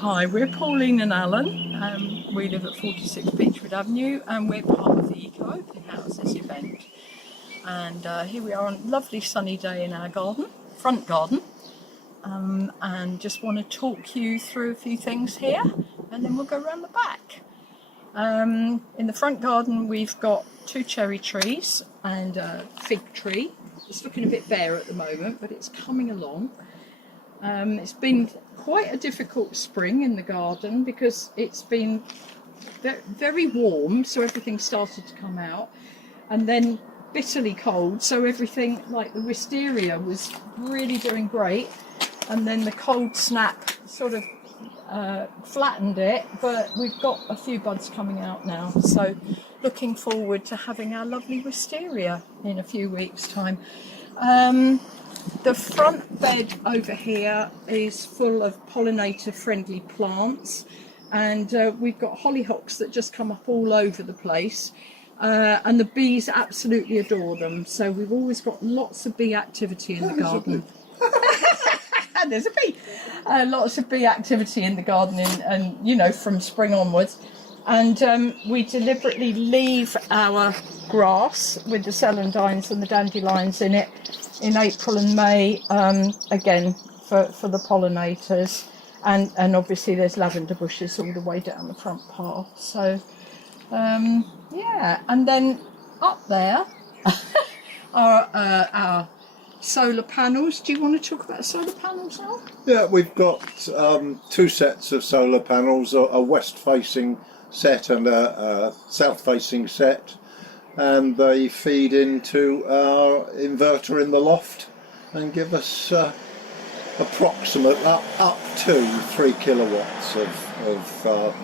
Hi, we're Pauline and Alan. We live at 46 Beechwood Avenue and we're part of the Eco Open Houses event. And here we are on a lovely sunny day in our garden, front garden. And just want to talk you through a few things here and then we'll go around the back. In the front garden we've got 2 cherry trees and a fig tree. It's looking a bit bare at the moment, but it's coming along. It's been quite a difficult spring in the garden because it's been very warm, so everything started to come out, and then bitterly cold, so everything, like the wisteria, was really doing great, and then the cold snap sort of flattened it, but we've got a few buds coming out now, so looking forward to having our lovely wisteria in a few weeks' time. The front bed over here is full of pollinator-friendly plants, and we've got hollyhocks that just come up all over the place, and the bees absolutely adore them. So we've always got lots of bee activity in the garden. And there's a bee. Lots of bee activity in the garden, and you know, from spring onwards. And we deliberately leave our grass with the celandines and the dandelions in it in April and May, again for the pollinators, and obviously there's lavender bushes all the way down the front path. So yeah, and then up there are our solar panels. Do you want to talk about solar panels now? Yeah, we've got 2 sets of solar panels, a west-facing set and a south-facing set, and they feed into our inverter in the loft and give us approximate up to 3 kilowatts of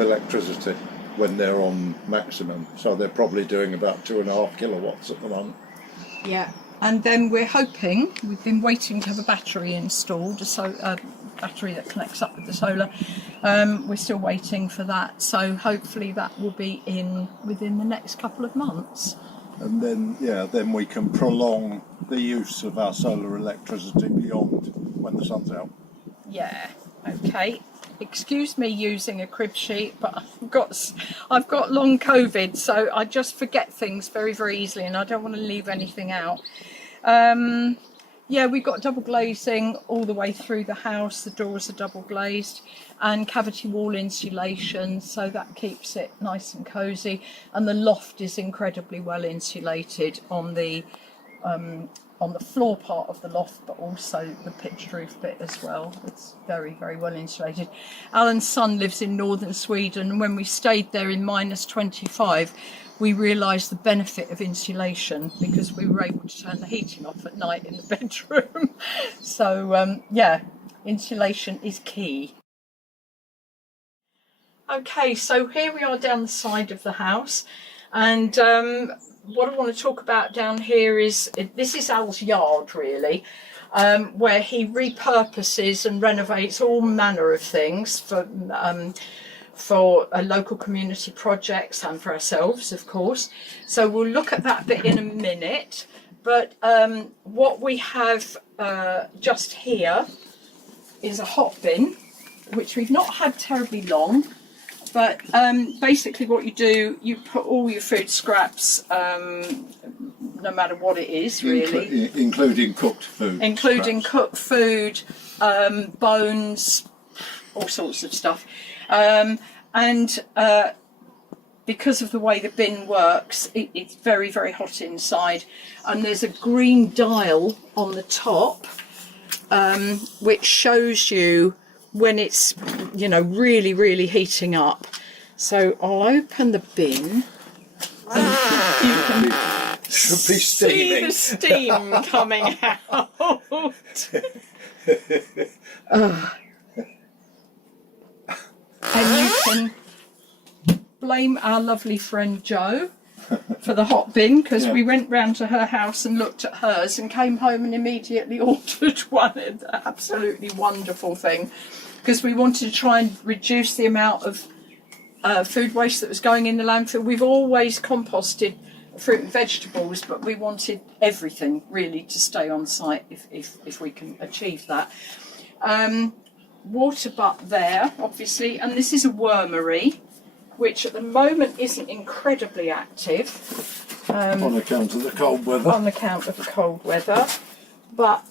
electricity when they're on maximum. So they're probably doing about 2.5 kilowatts at the moment. Yeah. And then we've been waiting to have a battery installed, a battery that connects up with the solar. We're still waiting for that, so hopefully that will be in within the next couple of months. And then, yeah, then we can prolong the use of our solar electricity beyond when the sun's out. Yeah, okay. Excuse me using a crib sheet, but I've got long COVID, so I just forget things very, very easily, and I don't want to leave anything out. Yeah, we've got double glazing all the way through the house. The doors are double glazed, and cavity wall insulation, so that keeps it nice and cosy. And the loft is incredibly well insulated on the floor part of the loft, but also the pitched roof bit as well. It's very, very well insulated. Alan's son lives in northern Sweden, and when we stayed there in -25, we realised the benefit of insulation because we were able to turn the heating off at night in the bedroom. So yeah, insulation is key. Okay, so here we are down the side of the house, and what I want to talk about down here is, this is Al's yard really, where he repurposes and renovates all manner of things for local community projects and for ourselves, of course. So we'll look at that bit in a minute. But what we have just here is a hot bin, which we've not had terribly long. But basically what you do, you put all your food scraps, no matter what it is really. Including cooked food. Including scraps. Cooked food, bones, all sorts of stuff. And because of the way the bin works, it's very, very hot inside. And there's a green dial on the top, which shows you when it's, you know, really, really heating up. So I'll open the bin, and you can Should be see the steam coming out. And you can blame our lovely friend Jo for the hot bin, because we went round to her house and looked at hers and came home and immediately ordered one. It's an absolutely wonderful thing, because we wanted to try and reduce the amount of food waste that was going in the landfill. We've always composted fruit and vegetables, but we wanted everything really to stay on site if we can achieve that. water butt there, obviously, and this is a wormery, which at the moment isn't incredibly active. On account of the cold weather. On account of the cold weather. But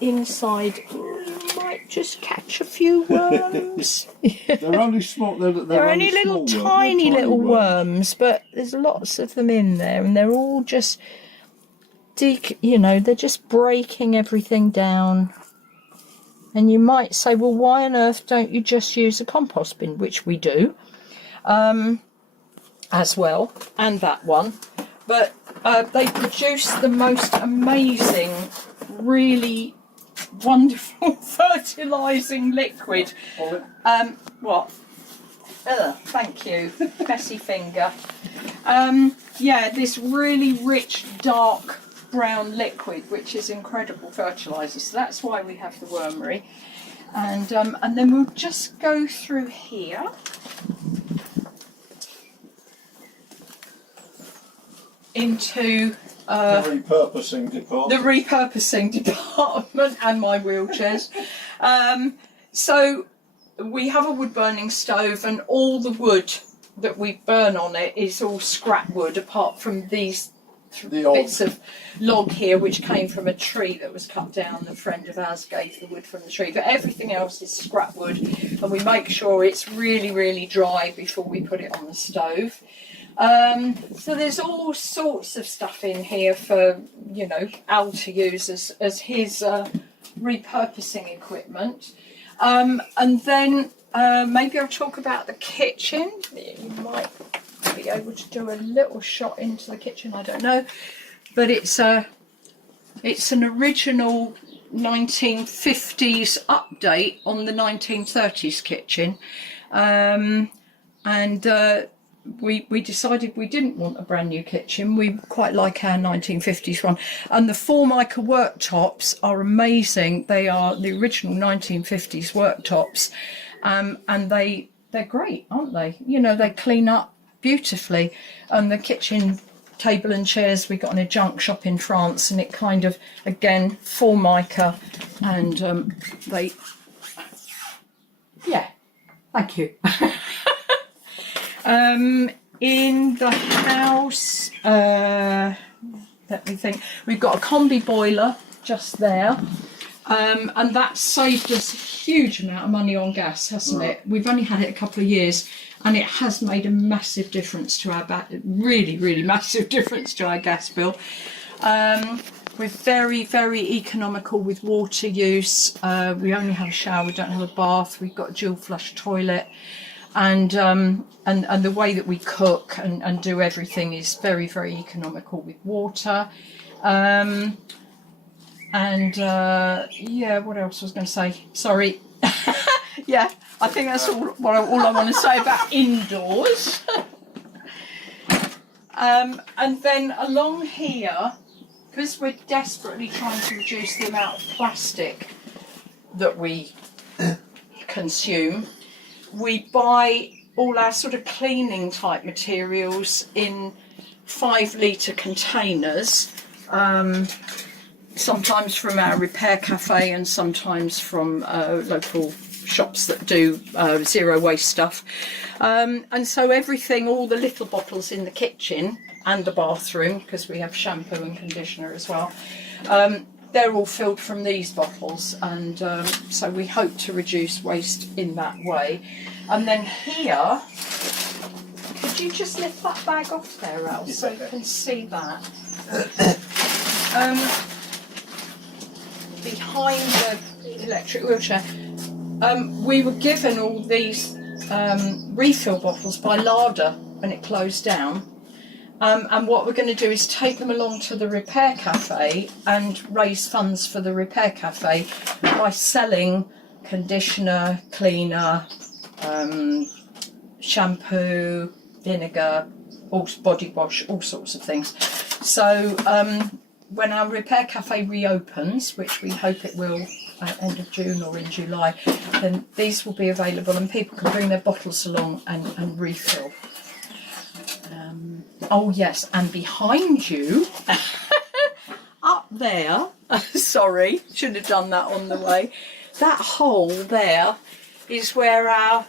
inside, you might just catch a few worms. They're only small. They're only little tiny little worms, but there's lots of them in there, and they're all just, they're just breaking everything down. And you might say, well, why on earth don't you just use a compost bin, which we do, as well, and that one. But they produce the most amazing, really wonderful fertilising liquid. What? Thank you, messy finger. Yeah, this really rich, dark brown liquid, which is incredible fertiliser. So that's why we have the wormery. And then we'll just go through here. Into the repurposing department. The repurposing department and my wheelchairs. So we have a wood burning stove, and all the wood that we burn on it is all scrap wood, apart from these bits of log here, which came from a tree that was cut down. A friend of ours gave the wood from the tree, but everything else is scrap wood, and we make sure it's really, really dry before we put it on the stove. So there's all sorts of stuff in here for, Al to use as his repurposing equipment. And then maybe I'll talk about the kitchen. You might be able to do a little shot into the kitchen, I don't know. But it's an original 1950s update on the 1930s kitchen. We decided we didn't want a brand new kitchen. We quite like our 1950s one. And the Formica worktops are amazing. They are the original 1950s worktops. And they're great, aren't they? They clean up beautifully. And the kitchen table and chairs we got in a junk shop in France, and it kind of, again, Formica. And thank you. In the house, let me think, we've got a combi boiler just there, and that saved us a huge amount of money on gas, hasn't it? We've only had it a couple of years, and it has made a massive difference to our really, really massive difference to our gas bill. We're very, very economical with water use. We only have a shower, we don't have a bath, we've got a dual flush toilet. And the way that we cook and do everything is very, very economical with water. What else was I going to say? Sorry. Yeah, I think that's all I want to say about indoors. And then along here, because we're desperately trying to reduce the amount of plastic that we consume, we buy all our sort of cleaning type materials in 5-litre containers, sometimes from our repair cafe and sometimes from local shops that do zero waste stuff. And so everything, all the little bottles in the kitchen and the bathroom, because we have shampoo and conditioner as well, they're all filled from these bottles, and so we hope to reduce waste in that way. And then here, could you just lift that bag off there, Al, so you can see that? Behind the electric wheelchair, we were given all these refill bottles by Lada when it closed down. And what we're going to do is take them along to the repair cafe and raise funds for the repair cafe by selling conditioner, cleaner, shampoo, vinegar, body wash, all sorts of things. So when our repair cafe reopens, which we hope it will at end of June or in July, then these will be available and people can bring their bottles along and refill. Oh yes, and behind you, up there, sorry, should have done that on the way, that hole there is where our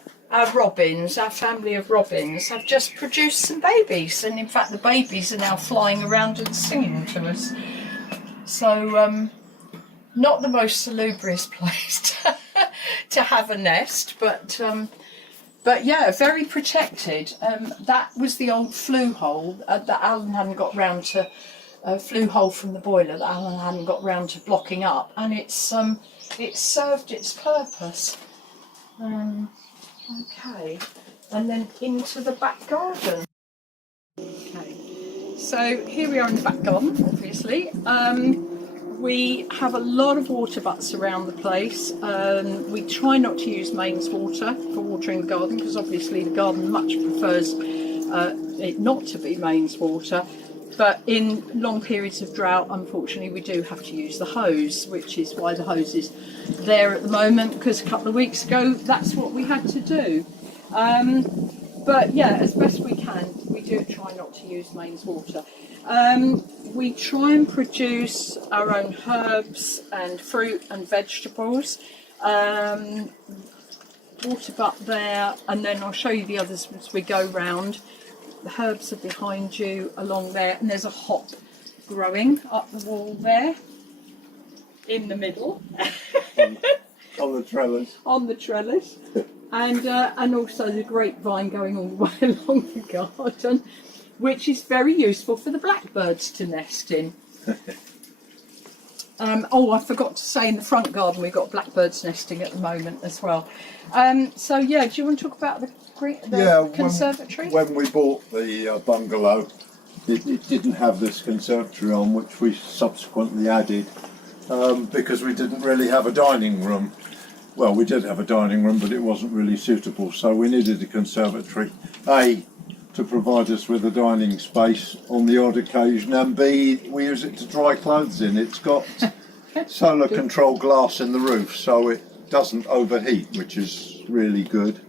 robins, our family of robins, have just produced some babies, and in fact the babies are now flying around and singing to us. So not the most salubrious place to have a nest, but yeah, very protected. That was the old flue hole that Alan hadn't got round to, flue hole from the boiler that Alan hadn't got round to blocking up, and it served its purpose. Okay, and then into the back garden. Okay, so here we are in the back garden, obviously. We have a lot of water butts around the place. We try not to use mains water for watering the garden, because obviously the garden much prefers it not to be mains water. But in long periods of drought, unfortunately, we do have to use the hose, which is why the hose is there at the moment, because a couple of weeks ago, that's what we had to do. But yeah, as best we can, we do try not to use mains water. We try and produce our own herbs and fruit and vegetables. Water butt there, and then I'll show you the others as we go round. The herbs are behind you along there, and there's a hop growing up the wall there in the middle. On the trellis. On the trellis. And also the grapevine going all the way along the garden, which is very useful for the blackbirds to nest in. I forgot to say, in the front garden we've got blackbirds nesting at the moment as well. So yeah, do you want to talk about the conservatory? When we bought the bungalow, it didn't have this conservatory on, which we subsequently added because we didn't really have a dining room. Well, we did have a dining room, but it wasn't really suitable, so we needed a conservatory. A, to provide us with a dining space on the odd occasion, and B, we use it to dry clothes in. It's got solar control glass in the roof, so it doesn't overheat, which is really good.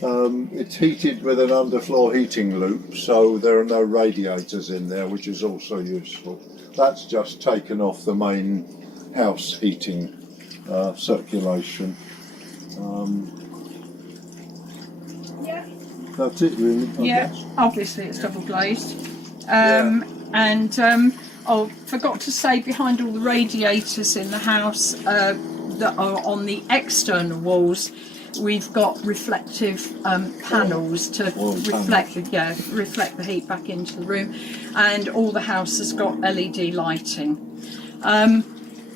It's heated with an underfloor heating loop, so there are no radiators in there, which is also useful. That's just taken off the main house heating circulation. Yeah. That's it, really. Yeah, obviously it's double glazed. And forgot to say, behind all the radiators in the house that are on the external walls, we've got reflective panels to reflect the heat back into the room, and all the house has got LED lighting.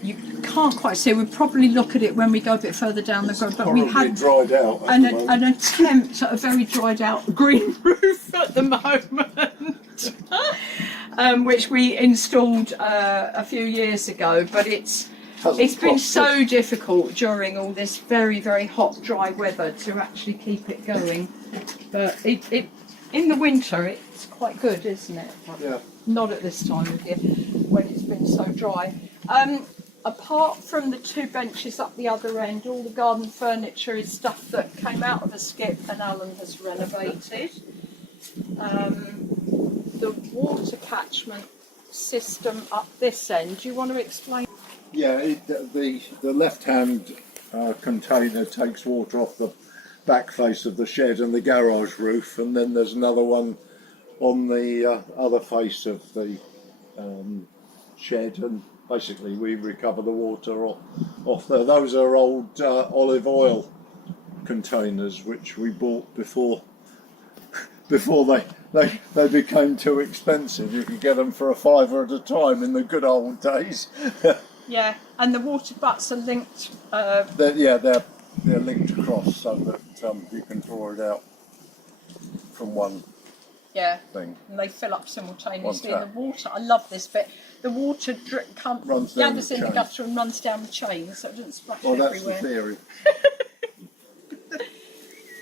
You can't quite see. We'll probably look at it when we go a bit further down the road. But we had dried out an attempt at a very dried out green roof at the moment, which we installed a few years ago. But it's been so difficult during all this very, very hot, dry weather to actually keep it going. But it in the winter it's quite good, isn't it? Yeah. Not at this time of year when it's been so dry. Apart from the two benches up the other end, all the garden furniture is stuff that came out of a skip and Alan has renovated. The water catchment system up this end, do you want to explain? Yeah, the left-hand container takes water off the back face of the shed and the garage roof, and then there's another one on the other face of the shed, and basically we recover the water off there. Those are old olive oil containers which we bought before they became too expensive. You could get them for $5 at a time in the good old days. Yeah, and the water butts are linked. They're linked across so that you can draw it out from one thing. And they fill up simultaneously. And the water, I love this bit. The water gathers in the gutter and runs down the chain, so it doesn't splash everywhere. That's the theory.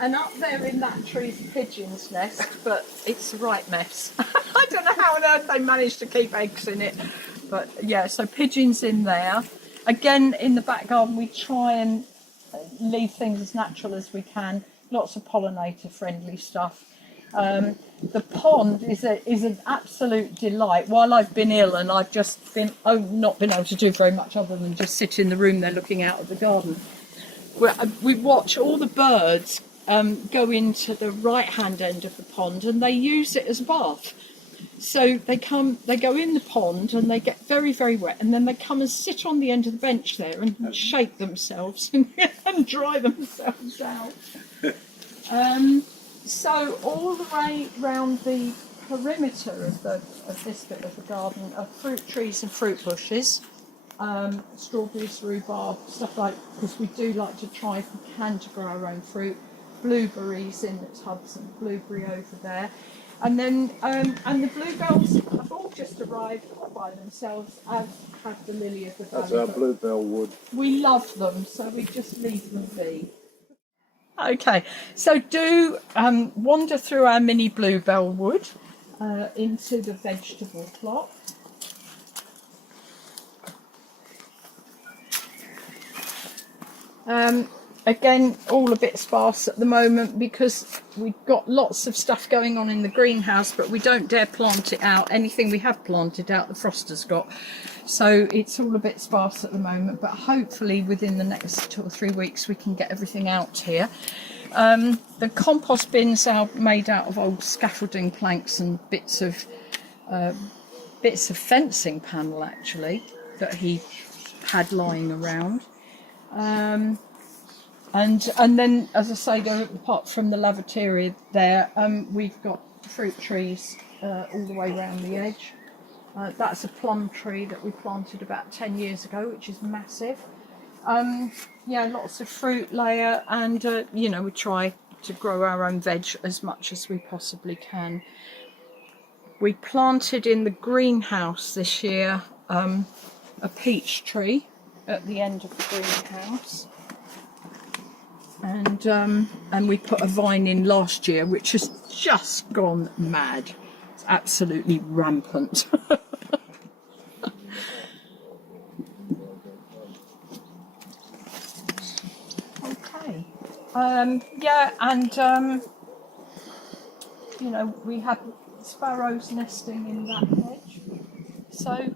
And up there in that tree's a pigeon's nest, but it's the right mess. I don't know how on earth they managed to keep eggs in it. But yeah, so pigeons in there. Again, in the back garden, we try and leave things as natural as we can. Lots of pollinator-friendly stuff. The pond is an absolute delight. While I've been ill and I've just not been able to do very much other than just sit in the room there looking out at the garden. we watch all the birds go into the right-hand end of the pond, and they use it as a bath. So they go in the pond, and they get very, very wet, and then they come and sit on the end of the bench there and shake themselves and dry themselves out. So all the way round the perimeter of this bit of the garden are fruit trees and fruit bushes, strawberries, rhubarb, stuff like, because we do like to try, if we can, to grow our own fruit. Blueberries in the tubs, and blueberry over there. And then and the bluebells have all just arrived by themselves, as have the lily of the valley. That's our bluebell wood. We love them, so we just leave them be. Okay, so do wander through our mini bluebell wood into the vegetable plot. Again, all a bit sparse at the moment because we've got lots of stuff going on in the greenhouse, but we don't dare plant it out. Anything we have planted out, the frost has got. So it's all a bit sparse at the moment, but hopefully within the next 2 or 3 weeks we can get everything out here. The compost bins are made out of old scaffolding planks and bits of fencing panel, actually, that he had lying around. And then, as I say, apart from the lavatoria there, we've got fruit trees all the way around the edge. That's a plum tree that we planted about 10 years ago, which is massive. Yeah, lots of fruit layer, and we try to grow our own veg as much as we possibly can. We planted in the greenhouse this year a peach tree at the end of the greenhouse. And we put a vine in last year, which has just gone mad. It's absolutely rampant. Okay. Yeah, and we had sparrows nesting in that hedge. So,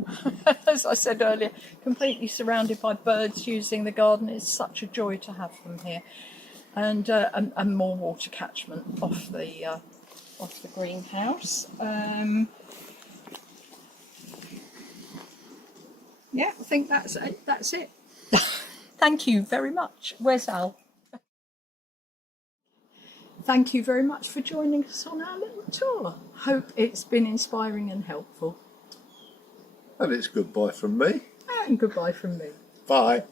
as I said earlier, completely surrounded by birds using the garden. It's such a joy to have them here. And more water catchment off the greenhouse. Yeah, I think that's it. Thank you very much. Where's Al? Thank you very much for joining us on our little tour. Hope it's been inspiring and helpful. And it's goodbye from me. And goodbye from me. Bye.